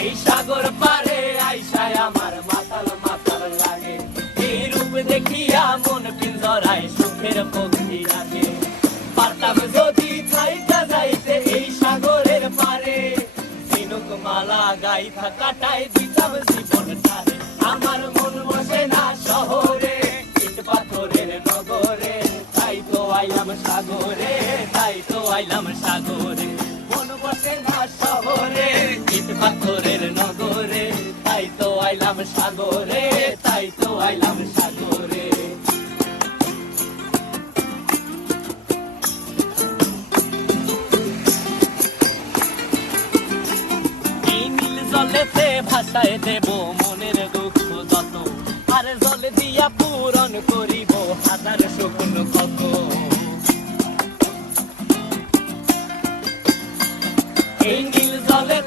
এই সাগর পারে আইসায় আমার মাতাল মাতাল লাগে, এই রূপ দেখিয়া মন পিঞ্জরায় সুখের পক্ষী রাখে। পারতাম যদি থাইকা যাইতে এই সাগরের পারে, ঝিনুক মালা গাইথা কাটাই দিতাম জীবনটারে। আমার মন বসে না শহরে, ইট পাথরের নগরে, তাই তো আইলাম সাগরে, তাই তো আইলাম সাগরে। মন বসে না শহরে, ইট পাথরের নগরে, তাই তো আইলাম সাগরে, তাই তো আইলাম সাগরে। এই নীল জলেতে ভাসায় দেব মনের দুঃখ যত, আর জলে দিয়া পূরণ করিব হাজার স্বপ্ন কত। এই নীল জলে